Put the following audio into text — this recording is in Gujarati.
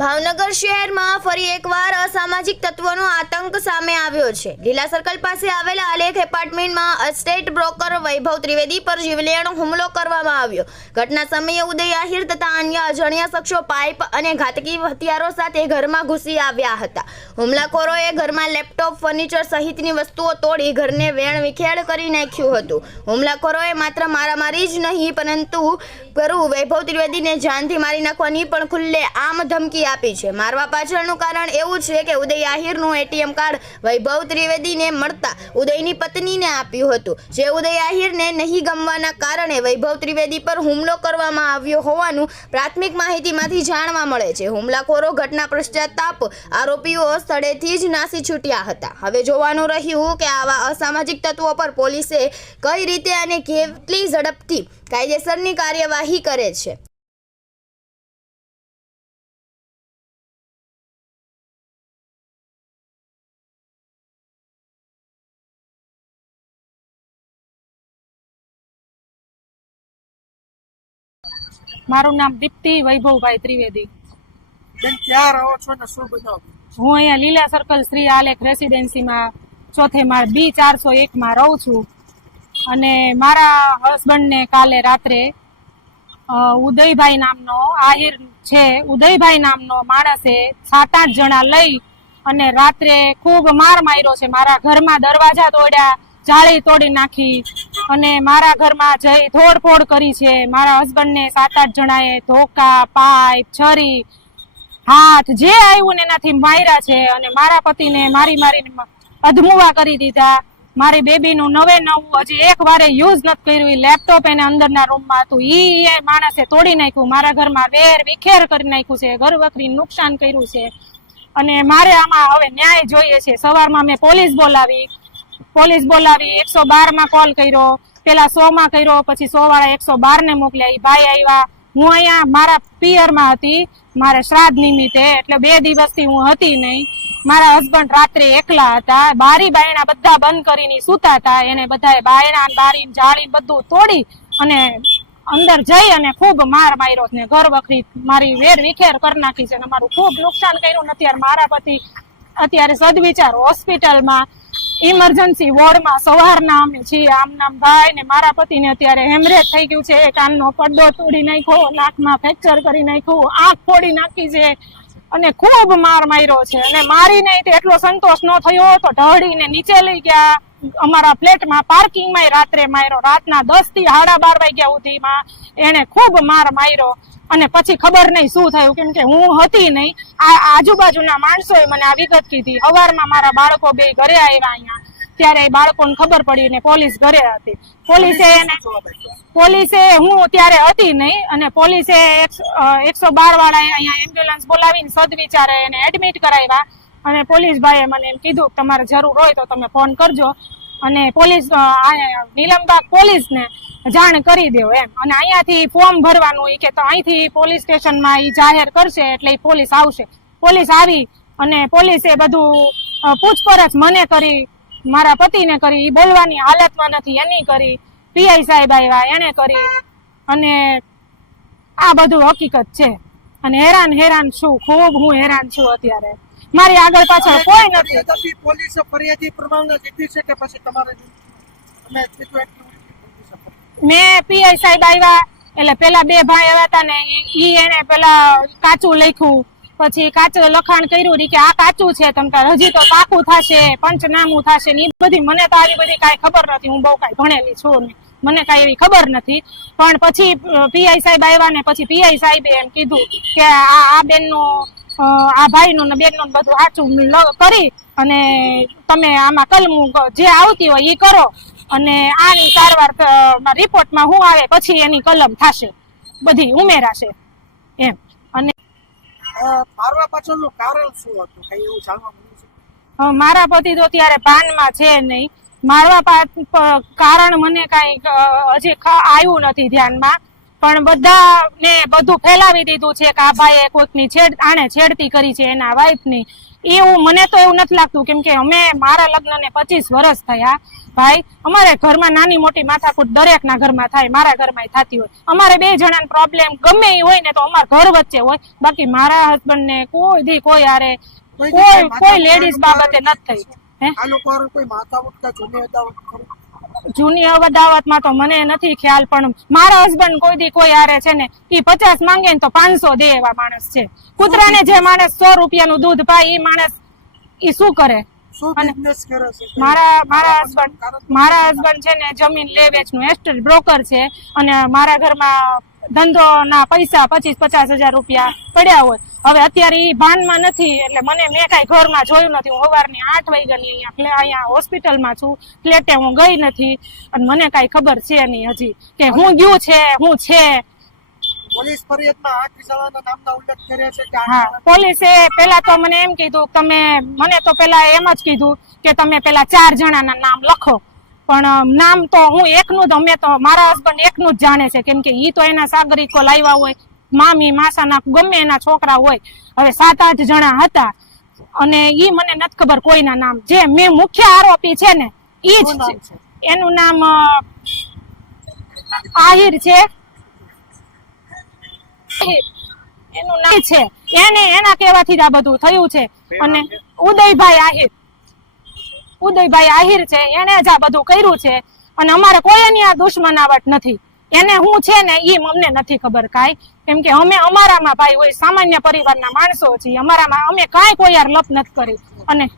ભાવનગર શહેરમાં ફરી એકવાર અસામાજિક તત્વોનો આતંક સામે આવ્યો છે. લીલા સર્કલ પાસે આવેલા આલેખ એપાર્ટમેન્ટમાં અસ્ટેટ બ્રોકર વૈભવ ત્રિવેદી પર જીવલેણ હુમલો કરવામાં આવ્યો. ઘટના સમયે ઉદય આહિર તથા અન્ય અજાણ્યા શખ્સો પાઇપ અને ઘાતકી હથિયારો સાથે ઘરમાં ઘૂસી આવ્યા હતા. હુમલાખોરોએ ઘરમાં લેપટોપ, ફર્નિચર સહિતની વસ્તુઓ તોડી ઘરને વેણ વિખેડ કરી નાખ્યું હતું. હુમલાખોરોએ માત્ર મારામારી જ નહીં, પરંતુ કરું વૈભવ ત્રિવેદીને જાનથી મારી નાખવાની પણ ખુલ્લે આમ ધમકી આપી છે. મારવા પાછળનું કારણ એવું છે કે ઉદય આહિરનું એટીએમ કાર્ડ વૈભવ ત્રિવેદીને મળતા ઉદયની પત્નીને આપ્યું હતું. જે ઉદય આહિરને નહીં ગમવાના કારણે વૈભવ ત્રિવેદી પર હુમલો કરવામાં આવ્યો હોવાનું પ્રાથમિક માહિતીમાંથી જાણવા મળે છે. હુમલાખોરો ઘટના પશ્ચાતાપ આરોપીઓ સ્થળેથી જ નાસી છૂટ્યા હતા. હવે જોવાનું રહ્યું કે આવા અસામાજિક તત્વો પર પોલીસે કઈ રીતે અને કેટલી ઝડપથી કાયદેસરની કાર્યવાહી કરે છે. મારું નામ દીપ્તિ વૈભવભાઈ ત્રિવેદી. બેન ક્યાં રહો છો ને શું બનાવ? હું અહીંયા લીલા સર્કલ શ્રી આલેખ રેસિડેન્સીમાં ચોથે માળ બી ચારસો એકમાં રહું છું. અને મારા હસબન્ડને કાલે રાત્રે ઉદયભાઈ નામનો આહિર છે ઉદયભાઈ નામનો માણસે સાત આઠ જણા લઈ અને રાત્રે ખૂબ માર માર્યો છે. મારા ઘરમાં દરવાજા તોડ્યા જાળી તોડી નાખી અને મારા ઘરમાં જઈ તોડફોડ કરી છે. મારા હસબન્ડને સાત આઠ જણાએ ધોકા, પાઇપ, છરી, હાથ જે આવ્યું ને એનાથી માર્યા છે અને મારા પતિને મારી મારીને અધમુવા કરી દીધા. મારી બેબીનું નવે નવું હજી એક વારે યુઝ નથી કર્યું. લેપટોપ એને અંદરના રૂમમાં હતું. ઈ એ માણસે તોડી નાખ્યું. મારા ઘરમાં વેર વિખેર કરી નાખ્યું છે. ઘર વખરી નુકસાન કર્યું છે. અને મારે આમાં હવે ન્યાય જોઈએ છે. સવારમાં મેં પોલીસ બોલાવી. પોલીસ બોલાવી, એકસો બારમાં કોલ કર્યો. પેલા સો માં કર્યો, પછી સો વાળા એકસો બાર ને મોકલ્યા. એ ભાઈ આવ્યા હું અહીંયા મારા પિયરમાં હતી. મારે શ્રાદ્ધ નિમિત્તે, એટલે બે દિવસથી હું હતી નહીં. મારા હસબન્ડ રાત્રે એકલા હતા. બારી બાયણા બધા બંધ કરીને સૂતા હતા. એને બધાએ બાયણા બારી જાળી બધું તોડી અને અંદર જઈ અને ખૂબ માર માર્યો ને ઘર વખરી મારી વેર વિખેર કરી નાખી છે અને મારું ખૂબ નુકસાન કર્યું ને અત્યારે મારા પતિ, અત્યારે સદવિચાર હોસ્પિટલમાં ઇમરજન્સી વોર્ડમાં સવારના અમે છીએ. આમ નામ ભાઈ ને મારા પતિને અત્યારે હેમરેજ થઈ ગયું છે. કાનનો પડદો તોડી નાખ્યો નાકમાં ફ્રેક્ચર કરી નાખ્યું, આંખ ફોડી નાખી છે. અને ખૂબ માર માર્યો છે. અને મારીને એટલો સંતોષ ન થયો તો ઢળીને નીચે લઈ ગયા. અમારા ફ્લેટમાં પાર્કિંગમાં રાત્રે માર્યો. રાતના દસથી સાડા બાર વાગ્યા સુધીમાં એને ખૂબ માર માર્યો. અને પછી ખબર નહીં શું થયું, કેમ કે હું હતી નહીં. આ આજુબાજુના માણસોએ મને આ વિગત કીધી. સવારમાં મારા બાળકો બે ઘરે આવ્યા અહીંયા. ત્યારે એ બાળકોને ખબર પડી ને પોલીસ ઘરે હતી. પોલીસે એને પોલીસે હું ત્યારે હતી નહીં અને પોલીસે એકસો બાર વાળાએ અહીંયા એમ્બ્યુલન્સ બોલાવીને સદવિચારે એને એડમિટ કરાવ્યા અને પોલીસ ભાઈએ મને એમ કીધું તમારે જરૂર હોય તો તમે ફોન કરજો અને પોલીસ નીલમબાગ પોલીસને જાણ કરી દો એમ. અને અહીંયાથી ફોર્મ ભરવાનું એ કે તો અહીંથી પોલીસ સ્ટેશનમાં એ જાહેર કરશે એટલે એ પોલીસ આવશે. પોલીસ આવી અને પોલીસે બધું પૂછપરછ મને કરી, મારા પતિને કરી એ બોલવાની હાલતમાં નથી, એની કરી. પીઆઈ સાહેબ આવ્યા એને કરી. અને આ બધું હકીકત છે. અને હેરાન હેરાન છું ખૂબ હું હેરાન છું અત્યારે. મારી આગળ પાછળ કોઈ નથી. પોલીસે ફરિયાદી પ્રમાણે લીધી છે કે પછી તમારે તમે કીધું એટલું પોલીસે ફરિયાદ- મેં પીઆઈ સાહેબ આવ્યા એટલે પેલા બે ભાઈ આવ્યા હતા ને ઈ- એને પેલા કાચું લખ્યું. પછી કાચું લખાણ કર્યું કે આ કાચું છે તમ તાર હજી તો પાકું થશે પંચનામું થશે ને એ બધી મને તો આવી બધી કાંઈ ખબર નથી હું બહુ કાંઈ ભણેલી છું નહીં મને કાંઈ એવી ખબર નથી. પણ પછી પીઆઈ સાહેબ આવ્યા ને પછી પીઆઈ સાહેબે એમ કીધું કે આ આ બેનનું આ ભાઈનું ને બેનનું બધું સાચું કરી અને તમે આમાં કલમું જે આવતી હોય એ કરો. અને આની સારવાર રિપોર્ટમાં શું આવે પછી એની કલમ થશે. બધી ઉમેરાશે. એમ. અને મારવા પાછળનું કારણ શું હતું? કઈ એવું જાણવા મારા પતિ તો ત્યારે ભાનમાં છે નહીં. મારવા કારણ મને કાંઈ હજી આવ્યું નથી ધ્યાનમાં. પણ બધાને બધું ફેલાવી દીધું છે કે આ ભાઈએ કોઈકની છેડ આણે છેડતી કરી છે એના વાઈફની. એવું મને તો એવું નથી લાગતું કેમ કે અમે મારા લગ્નને પચીસ વર્ષ થયા. ભાઈ અમારે ઘરમાં નાની મોટી માથાકૂટ દરેકના ઘરમાં થાય મારા ઘરમાં થતી હોય. અમારે બે જણાને પ્રોબ્લેમ ગમે એ હોય ને તો અમારા ઘર વચ્ચે હોય. બાકી મારા હસબન્ડને ને કોઈ દી કોઈ આરે કોઈ કોઈ લેડીઝ બાબતે નથી થઈ. આ લોકો કોઈ માથા ઉઠતા જૂની અદાવત ખરું? જૂની અદાવતમાં તો મને નથી ખ્યાલ પણ મારા હસબન્ડ કોઈ દી કોઈ હારે છે ને એ પચાસ માંગે ને તો પાંચસો દે એવા માણસ છે. કૂતરાને જે માણસ સો રૂપિયાનું દૂધ પાય એ માણસ એ શું કરે? કરે મારા મારા હસબન્ડ મારા હસબન્ડ છે ને જમીન લે વેચનું એસ્ટેટ બ્રોકર છે અને મારા ઘરમાં ધંધો ના પૈસા પચીસ પચાસ હજાર રૂપિયા પડ્યા હોય. હવે અત્યારે ઈ ભાનમાં નથી એટલે મને મેં કાંઈ ઘરમાં જોયું નથી. હું સવારની આઠ વાગ્યાની અહીંયા અહીંયા હોસ્પિટલમાં છું ફ્લેટે હું ગઈ નથી. અને મને કાંઈ ખબર છે નહીં હજી કે હું ગયું છે હું છે. પોલીસ ફરિયાદમાં આ કિસાવાના નામના ઉલ્લેખ કર્યા છે હા પોલીસે પેલા તો મને એમ કીધું તમે મને તો પેલા એમ જ કીધું કે તમે પેલા ચાર જણાના નામ લખો. પણ નામ તો હું એકનું જ અમે તો મારા હસબન્ડ એકનું જ જાણે છે કેમ કે ઈ તો એના સાગરિકો લાવ્યા હોય મામી માસાના ગમે એના છોકરા હોય હવે સાત આઠ જણા હતા. અને ઈ મને નથી ખબર કોઈના નામ. જે મેં મુખ્ય આરોપી છે ને ઈ જ એનું નામ આહિર છે. એનું નામ છે. એને એના કહેવાથી જ આ બધું થયું છે. અને ઉદયભાઈ આહિર. ઉદયભાઈ આહિર છે. એને જ આ બધું કર્યું છે. અને અમારે કોઈ એની આ દુશ્મનાવટ નથી. એને હું છે ને ઈ અમને નથી ખબર કાંઈ. કેમ કે અમે અમારામાં ભાઈ હોય સામાન્ય પરિવારના માણસો છીએ. અમારામાં અમે કાંઈ કોઈ યાર લપ નથી કરી. અને